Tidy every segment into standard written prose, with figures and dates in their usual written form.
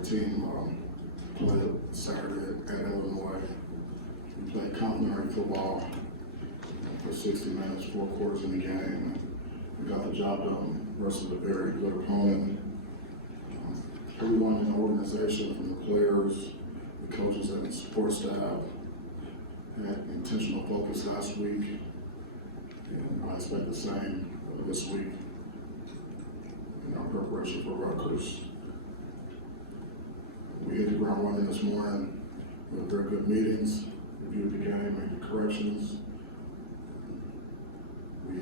our team played Saturday at Illinois. We played complimentary football for 60 minutes, 4 quarters in the game. We got the job done versus a very good opponent. Everyone in the organization, from the players, the coaches, and the support staff, had intentional focus last week, and I expect the same this week in our preparation for Rutgers. We hit the ground running this morning. We had very good meetings, reviewed the game, made the corrections. We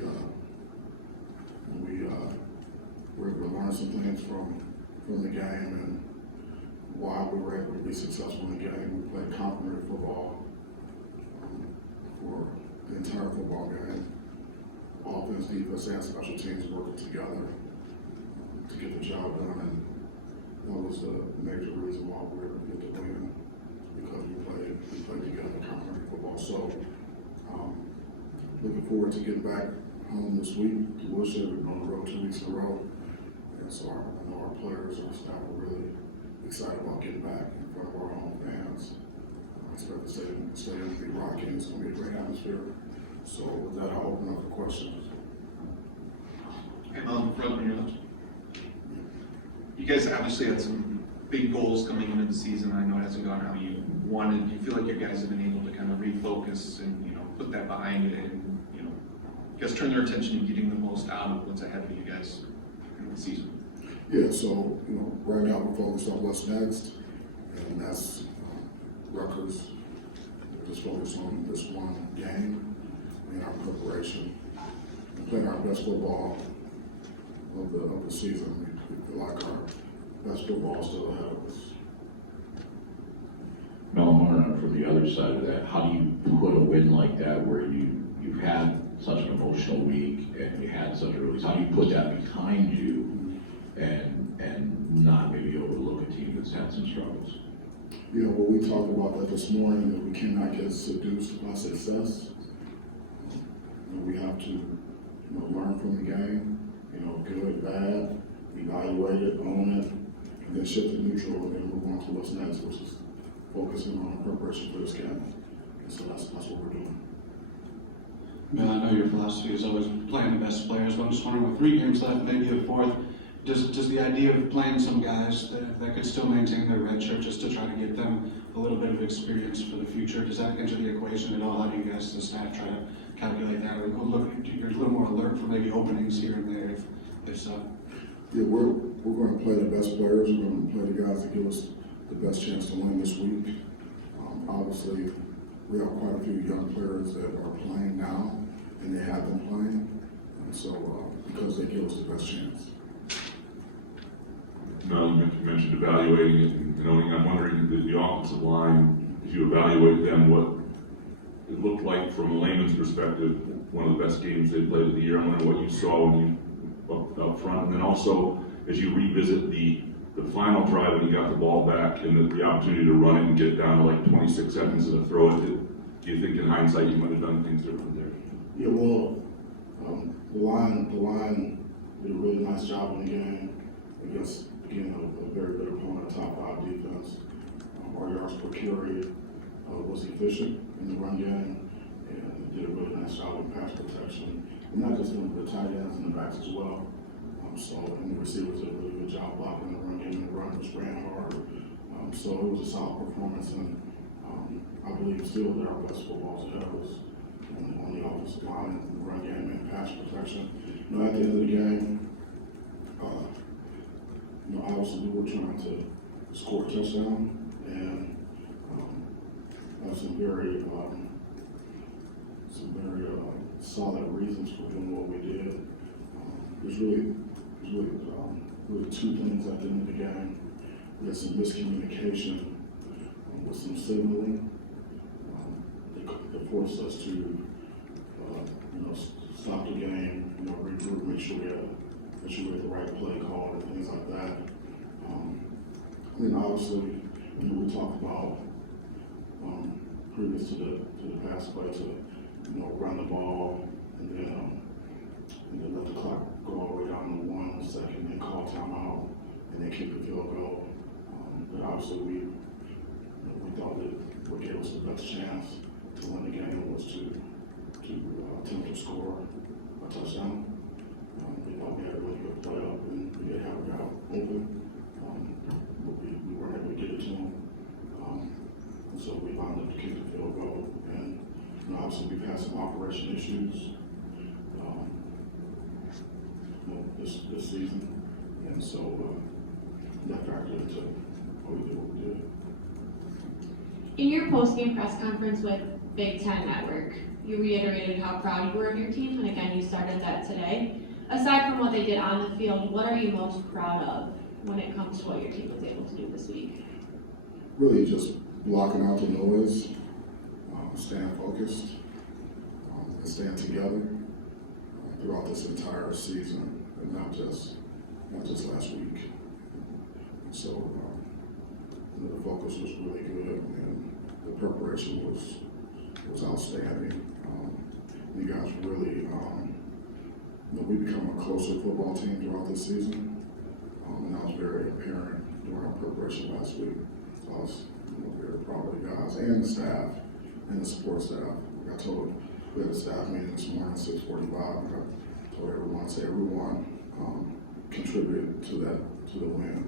were able to learn some things from the game and why we were able to be successful in the game. We played complimentary football for the entire football game. Offense, defense, and special teams working together to get the job done, and that was a major reason why we were able to get the win, because we played together complimentary football. So looking forward to getting back home this week to Worcester. We've been on the road 2 weeks in a row, and so I know our players and our staff are really excited about getting back in front of our home fans. I expect the stadium to be rocking. It's going to be a great atmosphere. So with that, I'll open up for questions. Hey, Mel, front here. You guys obviously had some big goals coming into the season. I know it hasn't gone how you wanted. Do you feel like your guys have been able to kind of refocus and put that behind it, and turn their attention to getting the most out of what's ahead of you guys in the season? Yeah, so right now we're focused on what's next, and that's Rutgers. We're just focused on this one game in our preparation. We're playing our best football of the season. We feel like our best football is still ahead of us. Mel, I'm wondering from the other side of that, how do you put a win like that where you've had such an emotional week and you had such a release, how do you put that behind you and not maybe overlook a team that's had some struggles? Well, we talked about that this morning, that we cannot get seduced by success. We have to learn from the game, good, bad, evaluate it, own it, and then shift to neutral and then move on to what's next, which is focusing on preparation for this game. And so that's what we're doing. Mel, I know your philosophy is always playing the best players, but I'm just wondering, with 3 games left, maybe a 4th, does the idea of playing some guys that could still maintain their red shirt just to try to get them a little bit of experience for the future, does that enter the equation at all? How do you guys, the staff, try to calculate that, or look, you're a little more alert for maybe openings here and there if so? Yeah, we're going to play the best players. We're going to play the guys that give us the best chance to win this week. Obviously, we have quite a few young players that are playing now, and they have been playing, and so because they give us the best chance. Mel, you mentioned evaluating it and owning. I'm wondering, the offensive line, if you evaluate them, what it looked like from a layman's perspective, one of the best games they played of the year. I wonder what you saw when you up front, and then also as you revisit the final drive when you got the ball back and the opportunity to run it and get it down to like 26 seconds and to throw it. Do you think in hindsight you might have done things different there? Yeah, well, the line did a really nice job in the game against, again, a very good opponent, top 5 defense. Our yards per carry was efficient in the run game, and did a really nice job in pass protection. And not just them, but the tight ends and the backs as well. And the receivers did a really good job blocking the run game, and the runners ran hard. So it was a solid performance, and I believe still that our best football is ahead of us on the offensive line, the run game, and pass protection. At the end of the game, obviously we were trying to score a touchdown, and have some very solid reasons for doing what we did. There's really 2 things at the end of the game. We had some miscommunication with some signaling that forced us to stop the game, regroup, make sure we had the right play call and things like that. And then obviously, we talked about previous to the pass play to run the ball and then let the clock go all the way down to 1 second, then call timeout, and then kick the field goal. but obviously we thought that what gave us the best chance to win the game was to attempt to score a touchdown. We thought we had a really good play up and we did have a guy open, but we weren't able to get it to him. And so we wound up kicking the field goal, and obviously we've had some operation issues this season, and so that factored into what we did. In your post-game press conference with Big Ten Network, you reiterated how proud you were of your team, and again, you started that today. Aside from what they did on the field, what are you most proud of when it comes to what your team was able to do this week? Really just blocking out the noise, staying focused, and staying together throughout this entire season, and not just last week. So the focus was really good, and the preparation was outstanding. You guys really, we become a closer football team throughout this season, and that was very apparent during our preparation last week. So I was very proud of the guys and the staff and the support staff. Like I told, we had a staff meeting this morning at 6:45. I told everyone contributed to the win.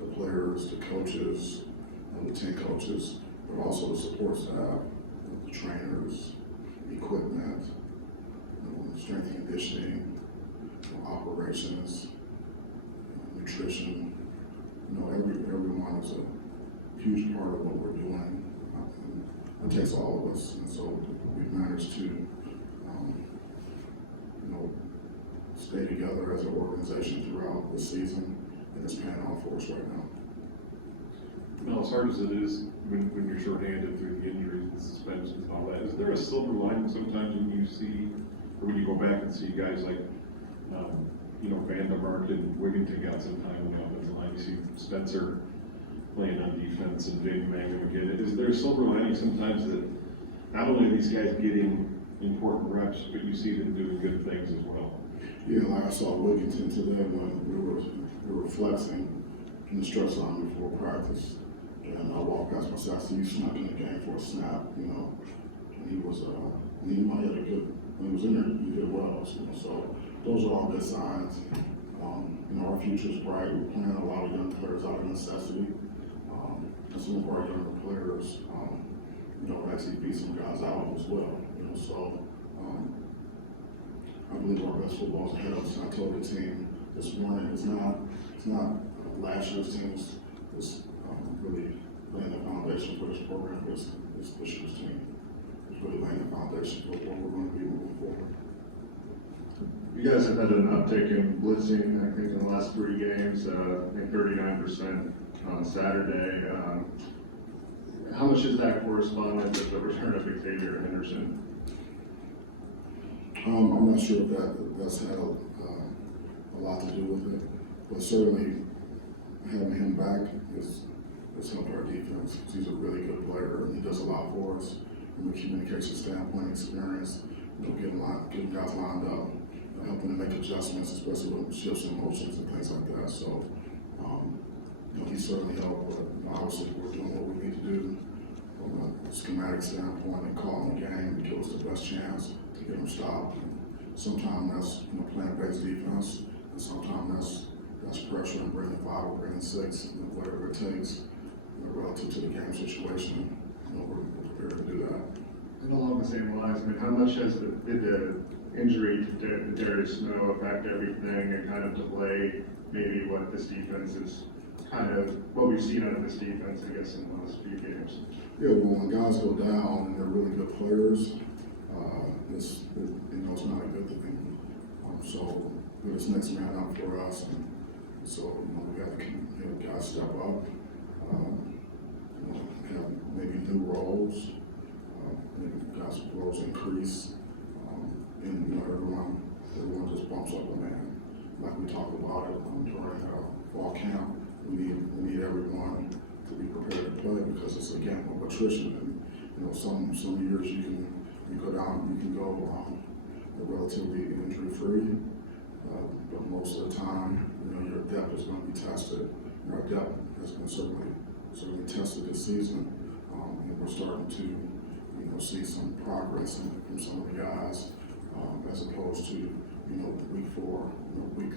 The players, the coaches, the 10 coaches, but also the support staff, the trainers, equipment, strength and conditioning, operations, nutrition. Everyone is a huge part of what we're doing. It takes all of us, and so we've managed to, stay together as an organization throughout the season, and it's paying off for us right now. Mel, as hard as it is when you're shorthanded through the injuries and suspensions and all that, is there a silver lining sometimes when you see, or when you go back and see guys like, Vandermark and Wigginton got some time on the offensive line, you see Spencer playing on defense and Jamie Mangum again. Is there a silver lining sometimes that not only are these guys getting important reps, but you see them doing good things as well? Yeah, like I saw Wigginton today when we were flexing in the stretch line before practice, and I walked past myself. I see you snuck in the game for a snap, and he was he might have a good. When he was in there, he did well. So those are all good signs. Our future is bright. We're playing a lot of young players out of necessity. And some of our younger players, actually beat some guys out as well. So I believe our best football is ahead of us. I told the team this morning, it's not last year's team. It's really laying the foundation for this program. It's this year's team. It's really laying the foundation for what we're going to be moving forward. You guys have had an uptick in blitzing, I think, in the last 3 games, I think 39% on Saturday. How much does that correspond with the return of Xavier Henderson? I'm not sure if that's had a lot to do with it, but certainly having him back has helped our defense. He's a really good player, and he does a lot for us from a communication standpoint, experience, getting guys lined up, helping to make adjustments, especially with shifts in motions and things like that. So, he certainly helped, but obviously we're doing what we need to do from a schematic standpoint and calling the game to give us the best chance to get them stopped. And sometimes that's playing base defense, and sometimes that's pressure and bringing 5 or bringing 6, whatever it takes, relative to the game situation. We're prepared to do that. And along the same lines, how much did the injury to Darius Snow affect everything and kind of delay maybe what this defense is what we've seen out of this defense, I guess, in the last few games? Yeah, well, when guys go down and they're really good players, it's not a good thing. So it's next man up for us, and so we got to have guys step up, have maybe new roles, maybe guys' roles increase, and everyone just bumps up a man. Like we talked about it during fall camp. We need everyone to be prepared to play because it's a game of attrition. And some years you can go relatively injury free, but most of the time your depth is going to be tested. Our depth has been certainly tested this season. And we're starting to, see some progress from some of the guys, as opposed to, week 4, week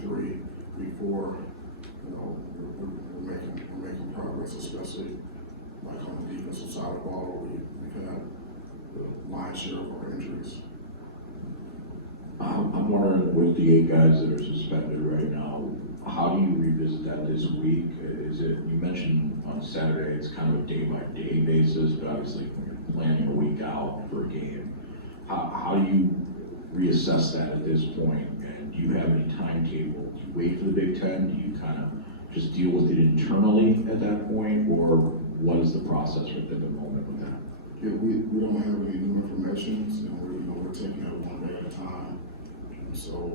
3, week 4, we're making progress, especially like on the defensive side of the ball, where we've had the lion's share of our injuries. I'm wondering, with the 8 guys that are suspended right now, how do you revisit that this week? Is it, you mentioned on Saturday, it's kind of a day-by-day basis, but obviously when you're planning a week out for a game, how do you reassess that at this point? And do you have any timetable? Do you wait for the Big Ten? Do you kind of just deal with it internally at that point? Or what is the process right at the moment with that? Yeah, we don't have any new information, so we're taking it one day at a time. And so,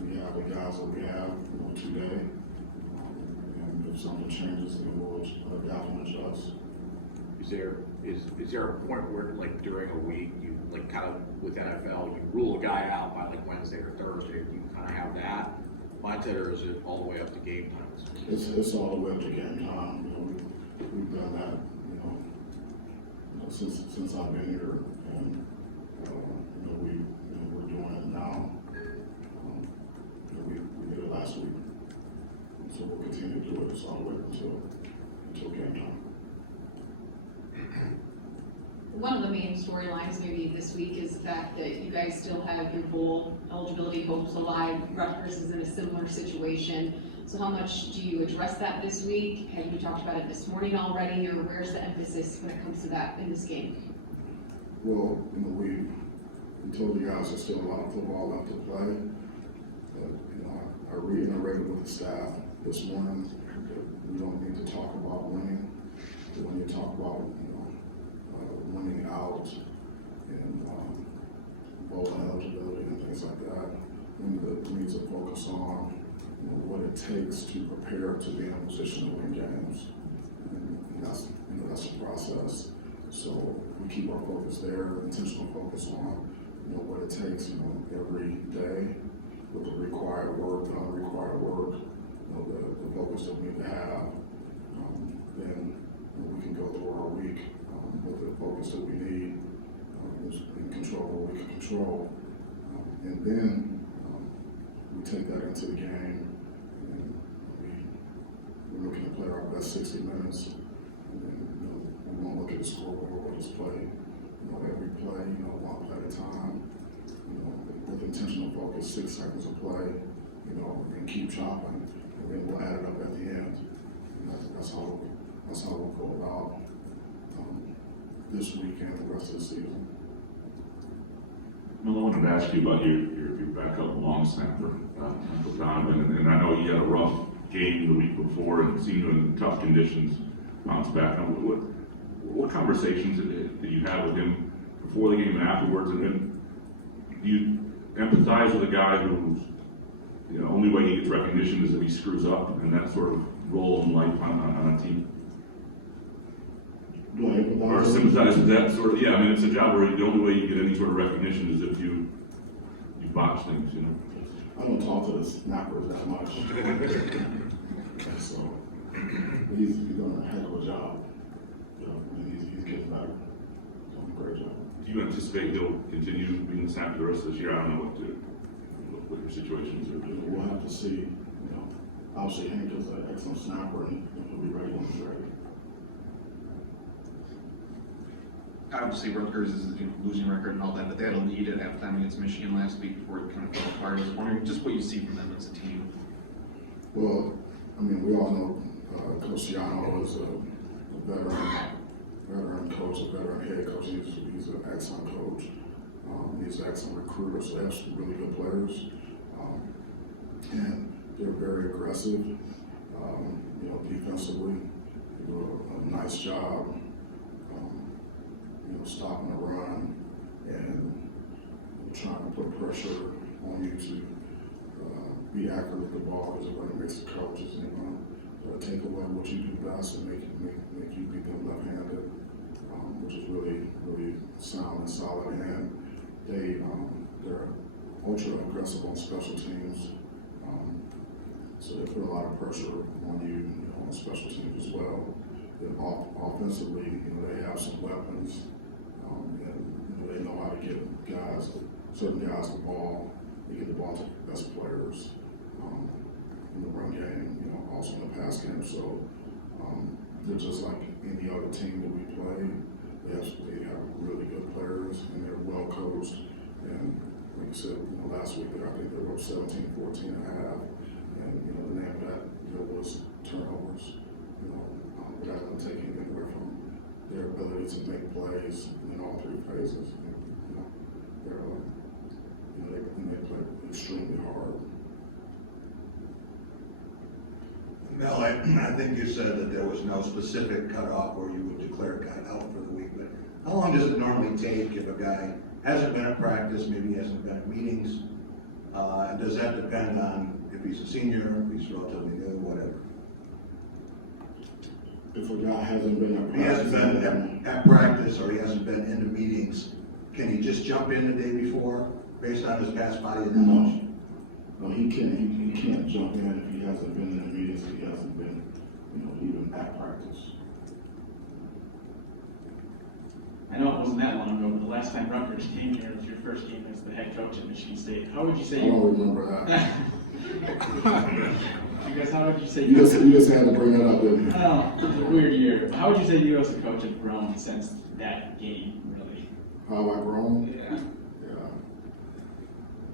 we have the guys that we have, today. And if something changes, then we'll adapt and adjust. Is there a point where, like, during a week, you, like, kind of with NFL, you rule a guy out by like Wednesday or Thursday, you kind of have that mindset, or is it all the way up to game time? It's all the way up to game time. We've done that, since I've been here, and we're doing it now. We did it last week, so we'll continue to do it. It's all the way until game time. One of the main storylines maybe this week is the fact that you guys still have your bowl eligibility hopes alive. Rutgers is in a similar situation. So how much do you address that this week? Have you talked about it this morning already, or where's the emphasis when it comes to that in this game? Well, we told the guys there's still a lot of football left to play. I reiterated with the staff this morning that we don't need to talk about winning. We need to talk about, winning out and bowl eligibility and things like that. We need to focus on what it takes to prepare to be in a position to win games. And that's a process. So we keep our focus there, intentional focus on what it takes every day with the required work, the unrequired work, the focus that we need to have. Then we can go through our week with the focus that we need, and control what we can control. And then we take that into the game, and we're looking to play our best 60 minutes. And then we won't look at the scoreboard, we'll just play every play, one play at a time, with intentional focus, 6 seconds of play, and keep chopping, and then we'll add it up at the end. And that's how we'll go about this weekend and the rest of the season. Well, I wanted to ask you about your backup long snapper, Uncle Donovan, and I know you had a rough game the week before and seemed to, in tough conditions, bounce back. What conversations did you have with him before the game and afterwards? And then do you empathize with a guy who's, only way he gets recognition is if he screws up, and that sort of role in life on a team? Do I empathize? Or sympathize with that sort of, yeah, I mean, it's a job where the only way you get any sort of recognition is if you botch things, I don't talk to the snappers that much. So he's doing a heck of a job. And he's getting better. Doing a great job. Do you anticipate he'll continue being the snapper the rest of this year? I don't know what your situations are. We'll have to see. Obviously Hank is an excellent snapper, and he'll be ready when he's ready. Obviously Rutgers is a losing record and all that, but they had a lead at halftime against Michigan last week before it kind of fell apart. I was wondering just what you see from them as a team. Well, we all know Coach Ciano is a veteran coach, a veteran head coach. He's an excellent coach. He's an excellent recruiter, so they have some really good players. And they're very aggressive, defensively. They do a nice job, stopping the run and trying to put pressure on you to be accurate with the ball, because it really makes the coaches take away what you do best and make you beat them left-handed, which is really, really sound and solid. And they're ultra aggressive on special teams. So they put a lot of pressure on you, you know, on special teams as well. Then offensively, you know, they have some weapons, and you know, they know how to get certain guys the ball. They get the ball to the best players in the run game, you know, also in the pass game. So they're just like any other team that we play. They have really good players and they're well coached. And like you said, you know, last week I think they were up 17-14 and a half. And you know, the name of that, you know, was turnovers. You know, but that doesn't take anything away from their ability to make plays in all three phases. And, you know, they play extremely hard. Mel, I think you said that there was no specific cutoff where you would declare a guy out for the week, but how long does it normally take if a guy hasn't been at practice, maybe he hasn't been at meetings? And does that depend on if he's a senior, if he's relatively new, whatever? If a guy hasn't been If he hasn't been at practice or he hasn't been into meetings, can he just jump in the day before based on his past body of knowledge? No, he can't jump in if he hasn't been in the meetings, if he hasn't been, you know, even at practice. I know it wasn't that long ago, but the last time Rutgers came here was your first game as the head coach at Michigan State. How would you say I don't remember that. I guess how would you say You just had to bring that up, didn't you? I know, it was a weird year. How would you say you as a coach have grown since that game, really? How have I grown? Yeah.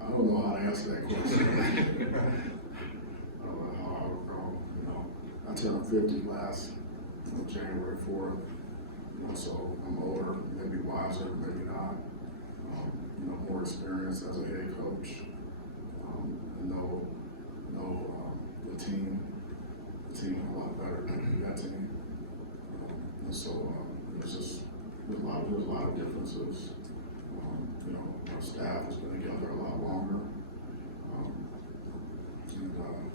I don't know how to answer that question. I don't know how I've grown, you know. I turned 50 last, you know, January 4th, you know, so I'm older, maybe wiser, maybe not. You know, more experience as a head coach. And know the team a lot better than that team. And so there's a lot of differences. You know, our staff has been together a lot longer.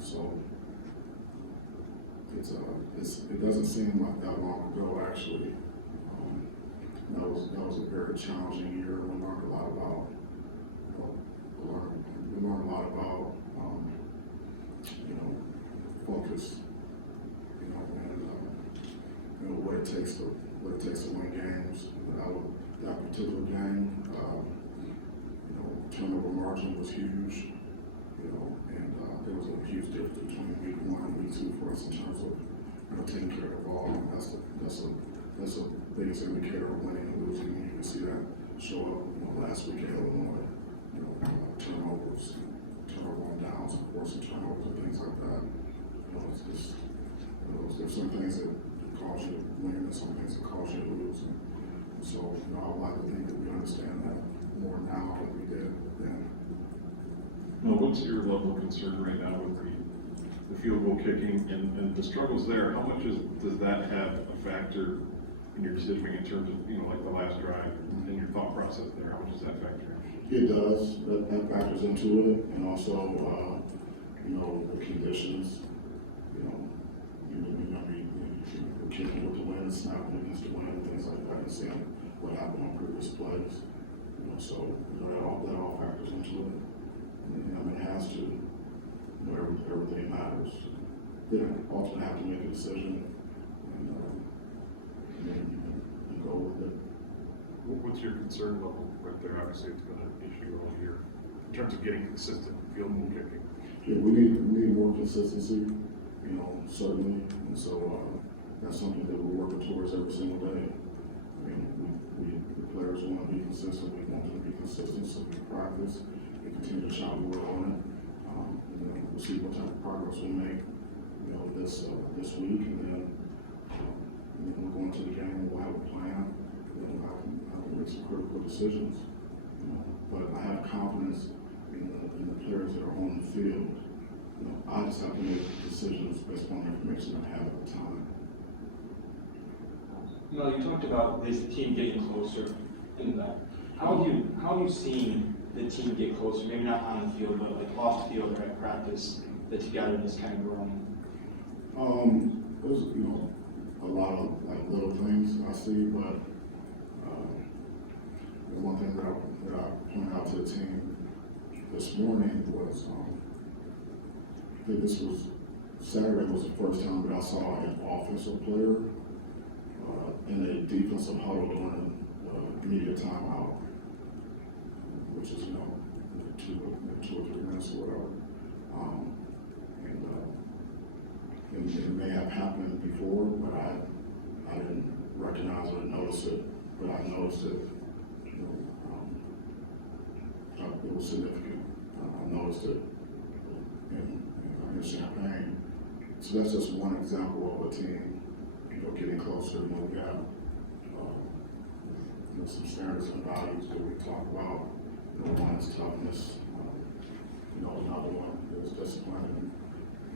So it doesn't seem like that long ago, actually. That was a very challenging year. We learned a lot about, you know, focus, you know, and you know what it takes to win games. That particular game, you know, turnover margin was huge, you know, and there was a huge difference between week 1 and week 2 for us in terms of, you know, taking care of the ball. And that's the biggest indicator of winning and losing. You can see that show up, you know, last week at Illinois, you know, turnovers, turnover on downs, of course, and turnovers and things like that. You know, it's just, there's some things that cause you to win and some things that cause you to lose. And so, you know, I would like to think that we understand that more now than we did then. Well, what's your level of concern right now with the field goal kicking and the struggles there? How much does that have a factor in your decision making in terms of, you know, like the last drive and your thought process there? How much does that factor in? It does. That factors into it, and also, you know, the conditions. You know, you're kicking with the wind, snapping against the wind, and things like that, and seeing what happened on previous plays. You know, so you know, that all factors into it. And, I mean, it has to. You know, everything matters. Then ultimately have to make a decision, and then you go with it. What's your concern level right there? Obviously, it's been an issue all year in terms of getting consistent field goal kicking. Yeah, we need more consistency, you know, certainly, and so that's something that we're working towards every single day. I mean, the players want to be consistent. We want them to be consistent, so we practice. We continue to chop wood on it. And then we'll see what type of progress we make, you know, this week, and then we'll go into the game and we'll have a plan. And I can make some critical decisions. You know, but I have confidence in the players that are on the field. You know, I just have to make decisions based on the information I have at the time. You know, you talked about this team getting closer, and how have you seen the team get closer? Maybe not on the field, but like off the field or at practice, the togetherness kind of growing. There's, you know, a lot of like little things I see, but the one thing that I pointed out to the team this morning was I think this was Saturday was the first time that I saw an offensive player in a defensive huddle during media timeout, which is, two or 3 minutes or whatever. And it may have happened before, but I didn't recognize or notice it, but I noticed it, it was significant. I noticed it in Champaign. So that's just one example of a team, getting closer. We got some standards and values that we talk about. One is toughness. Another one is discipline.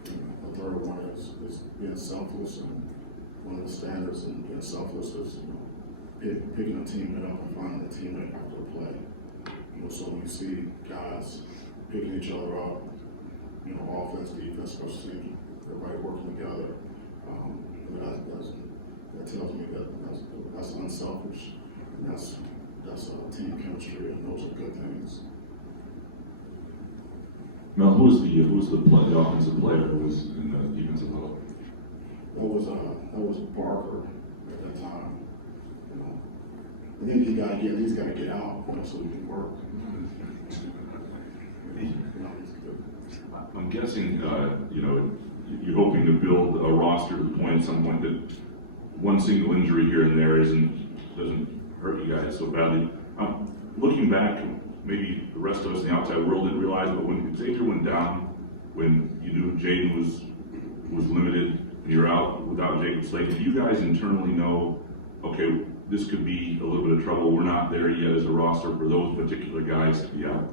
And the third one is being selfless. And one of the standards in being selfless is picking a teammate up and finding a teammate after a play. So when you see guys picking each other up, offense, defense, special teams, everybody working together, that tells me that that's unselfish. And that's team chemistry, and those are good things. Mel, who was the offensive player who was in the defensive huddle? That was Barker at that time. I think he's got to get out, so he can work. I'm guessing, you're hoping to build a roster to the point at some point that one single injury here and there doesn't hurt you guys so badly. Looking back, maybe the rest of us in the outside world didn't realize, but when Xavier went down, when you knew Jaden was limited, and you're out without Jacob Slade, did you guys internally know, okay, this could be a little bit of trouble, we're not there yet as a roster for those particular guys to be out?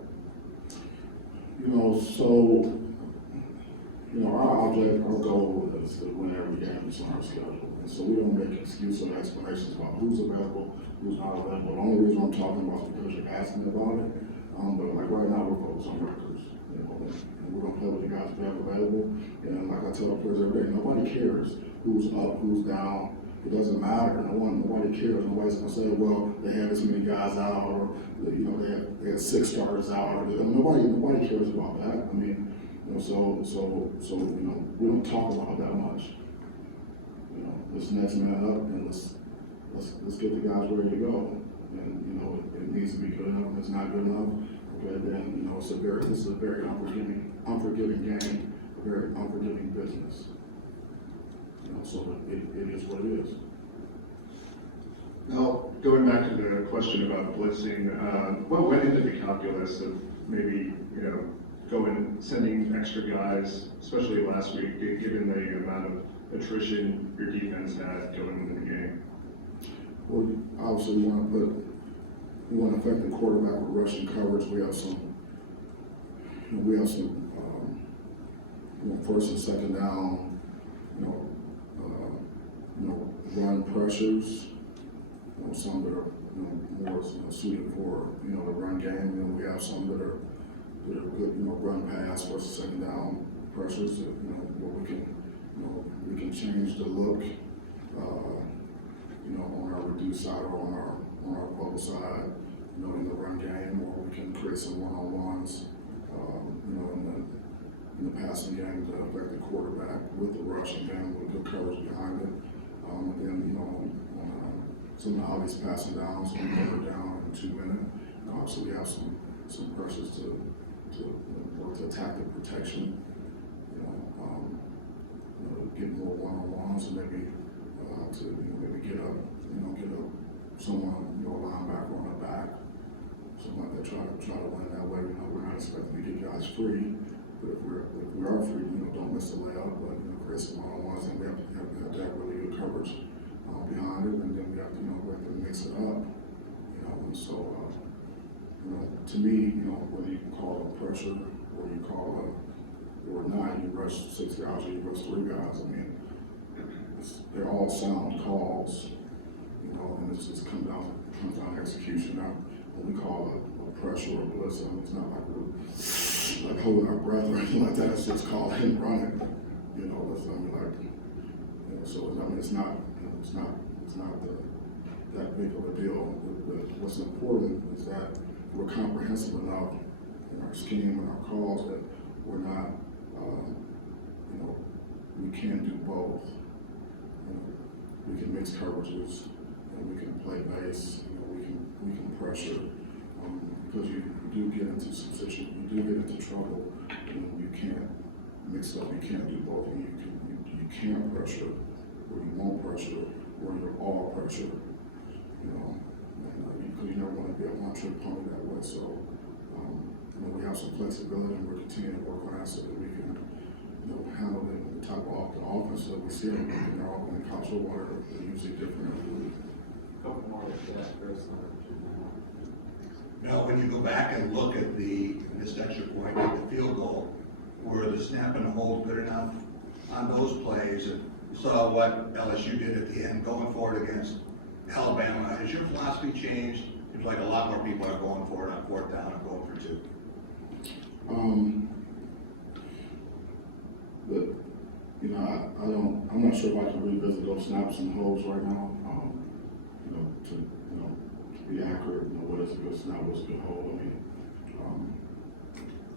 Our goal is to win every game that's on our schedule. And so we don't make excuses or explanations about who's available, who's not available. The only reason I'm talking about is because you're asking about it. But like right now, we're focused on records. And we're gonna play with the guys we have available. And like I tell our players every day, nobody cares who's up, who's down. It doesn't matter. Nobody cares. Nobody's gonna say, well, they had this many guys out, or they had 6 starters out. Nobody cares about that. So we don't talk about it that much. Let's next man up, and let's get the guys ready to go. And it needs to be good enough. If it's not good enough, okay, then this is a very unforgiving game, a very unforgiving business. So it is what it is. Now, going back to the question about blitzing, what went into the calculus of maybe, sending extra guys, especially last week, given the amount of attrition your defense had going into the game? Well, obviously we want to affect the quarterback with rushing coverage. We have some first and second down, run pressures, some that are more suited for the run game. And then we have some that are good, run pass first and second down pressures. Where we can change the look, on our reduced side or on our bubble side, in the run game, or we can create some one-on-ones, in the passing game to affect the quarterback with the rushing game with good coverage behind it. And then, on some of the obvious passing downs, on cover down in 2 minutes. Obviously, we have some pressures to work to attack the protection. Get more one-on-ones, and maybe get up someone, a linebacker on the back, something like that. Try to win that way. We're not expecting to get guys free, but if we are free, don't miss the layup, but create some one-on-ones, and we have to have really good coverage behind it, and then we have to mix it up. And so to me, whether you call it pressure or you call it or not, you rush 6 guys or you rush 3 guys. They're all sound calls, and it's just comes down to execution. Now, when we call it a pressure or a blitz, it's not like we're like holding our breath or anything like that. It's just called and running. It's not that big of a deal. But what's important is that we're comprehensive enough in our scheme and our calls that we're not we can do both. You know, we can mix coverages, and we can play base, you know, we can pressure, because you do get into some situations, you do get into trouble, you know, you can't mix up, you can't do both, and you can't pressure, or you won't pressure, or you're all pressure, you know, and you never want to be a one-trick pony that way, so, you know, we have some flexibility, and we're continuing to work on that so that we can, you know, handle the type of the offense that we see, and they're all in college water, they're usually different every week. Couple more to that, Chris. Now, when you go back and look at this extra point, the field goal, were the snap and hold good enough on those plays? And you saw what LSU did at the end, going for it against Alabama. Has your philosophy changed? Seems like a lot more people are going for it on 4th down and going for 2. But, you know, I'm not sure if I can revisit those snaps and holds right now, you know, to be accurate, you know, what is a good snap, what's a good hold, I mean,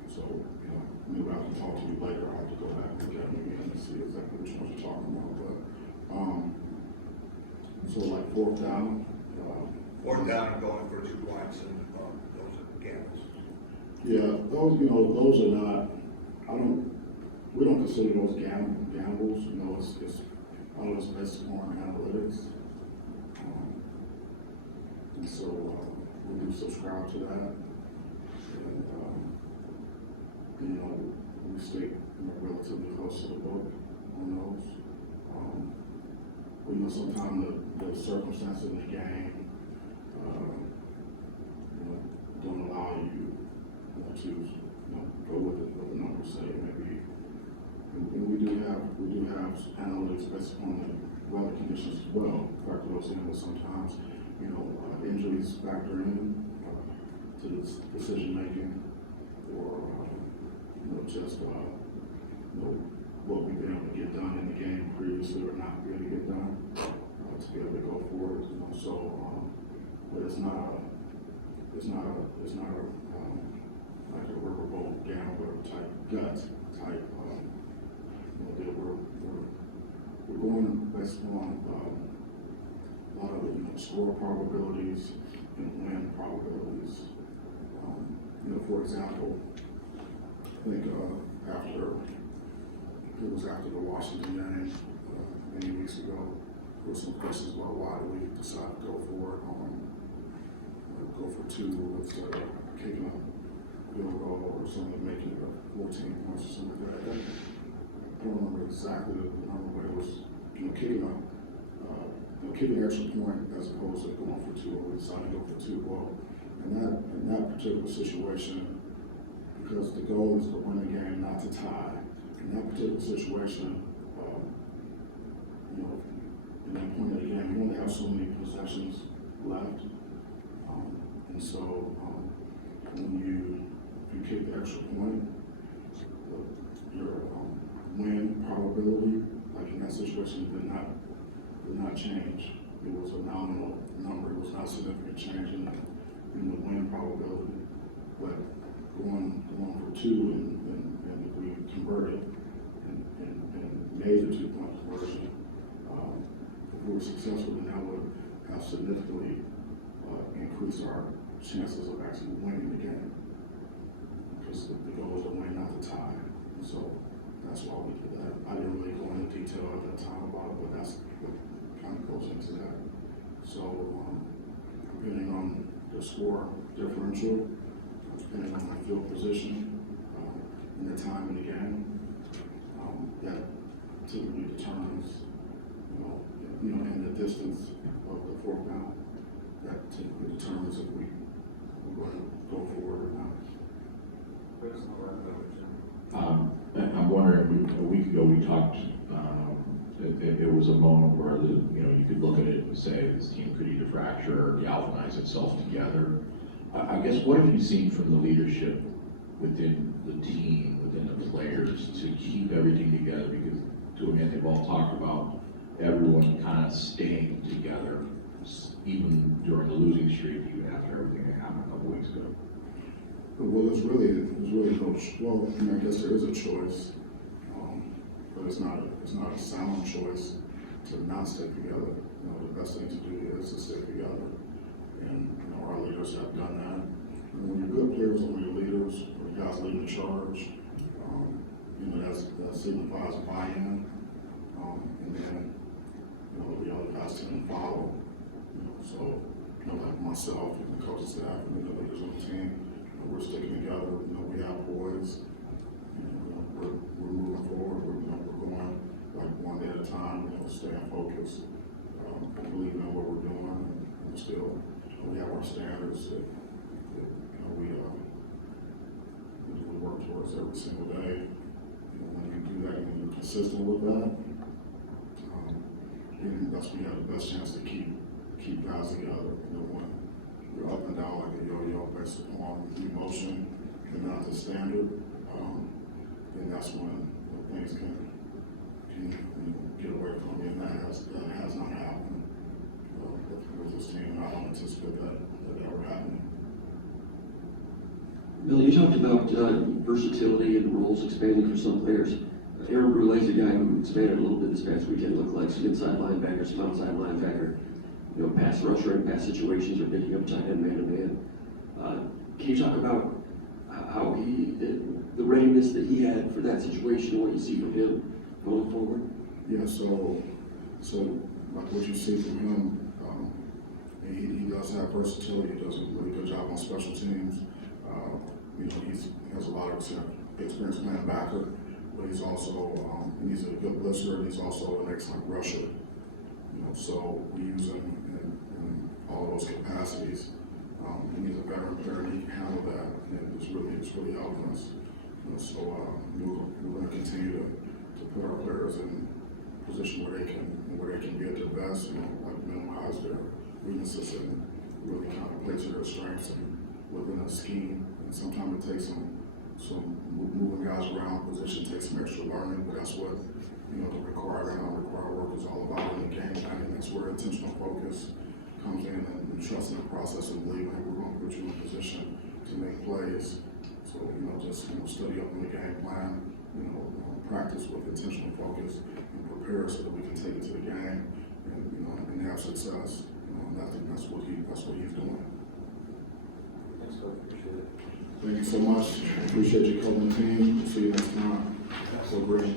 so, you know, maybe I can talk to you later, I have to go back and look at them again and see exactly which ones you're talking about, but, so like 4th down. 4th down and going for 2 points, and those are gambles. Yeah, those, you know, those are not, we don't consider those gambles, you know, it's all it's based on analytics. And so, we do subscribe to that. And, you know, we stay, you know, relatively close to the book on those. But, you know, sometimes the circumstances in the game, you know, don't allow you, you know, to, you know, go with it, what the numbers say, maybe. And we do have analytics based on the weather conditions as well, factor those in, but sometimes, you know, injuries factor in to this decision making, or you know, just you know, what we've been able to get done in the game previously or not be able to get done to be able to go forward. You know, so but it's not like a riverboat gambler type gut type. You know, that we're going based on a lot of, you know, score probabilities and win probabilities. You know, for example, I think after the Washington game many weeks ago, there were some questions about why we decided to go for it, go for 2 instead of kicking a field goal or something, making it a 14 points or something like that. I don't remember exactly the number, but it was, you know, kicking an extra point as opposed to going for 2, or we decided to go for 2. Well, in that particular situation, because the goal is to win the game, not to tie. In that particular situation, you know, in that point of the game, you only have so many possessions left, and so when you kick the extra point, your win probability, like in that situation, did not change. It was a nominal number. It was not a significant change in the win probability. But going for 2 and if we converted and made the 2-point conversion, if we were successful, then that would have significantly increased our chances of actually winning the game. Because the goal is to win, not to tie. So that's why we did that. I didn't really go into detail at that time about it, but that's what kind of goes into that. So depending on the score differential, depending on my field position, and the time in the game, that typically determines, you know, and the distance of the 4th down, that typically determines if we're going to go forward or not. I'm wondering, a week ago we talked, it was a moment where you could look at it and say this team could either fracture or galvanize itself together. I guess, what have you seen from the leadership within the team, within the players, to keep everything together? Because they've all talked about everyone kind of staying together, even during the losing streak, even after everything that happened a couple weeks ago. Well, there's really no, well, I mean, I guess there is a choice, but it's not it's not a sound choice to not stick together. You know, the best thing to do is to stick together. And, you know, our leaders have done that. And when you're good players and when you're leaders, when the guys leading the charge, you know, that signifies buy-in. And then, you know, the other guys tend to follow. You know, so, you know, like myself and the coaching staff and the leaders on the team, you know, we're sticking together. You know, we have boys. You know, we're moving forward. We're going like one day at a time. You know, staying focused. Believe in what we're doing, and still, we have our standards that you know, we work towards every single day. You know, when you do that, when you're consistent with that, then that's when you have the best chance to keep guys together. You know, when you're up and down like a yo-yo based upon emotion and not the standard, then that's when things can get away from you, and that has not happened with this team, and I don't anticipate that ever happening. Bill, you talked about versatility and roles expanding for some players. Aaron Brule's a guy who expanded a little bit this past weekend. It looked like some inside linebacker, some outside linebacker. You know, pass rusher and pass situations are picking up tight end, man to man. Can you talk about how the readiness that he had for that situation, what you see from him going forward? Yeah, so like what you see from him, he does have versatility. He does a really good job on special teams. You know, he has a lot of experience playing backer, but he's also he's a good blitzer, and he's also an excellent rusher. You know, so we use him in all those capacities. And he's a veteran player, and he can handle that, and it's really helping us. You know, so we're going to continue to put our players in a position where they can be at their best. You know, like minimize their weaknesses and really kind of play to their strengths and within a scheme. And sometimes it takes some moving guys around position, takes some extra learning, but that's what, you know, the required and unrequired work is all about in the game plan, and that's where intentional focus comes in, and trusting the process and believing that we're going to put you in a position to make plays. So, you know, just study up on the game plan, you know, practice with intentional focus and prepare so that we can take it to the game and, you know, and have success. You know, and I think that's what he's doing. Thanks, Coach. Appreciate it. Thank you so much. I appreciate you covering the team. We'll see you next time. So great.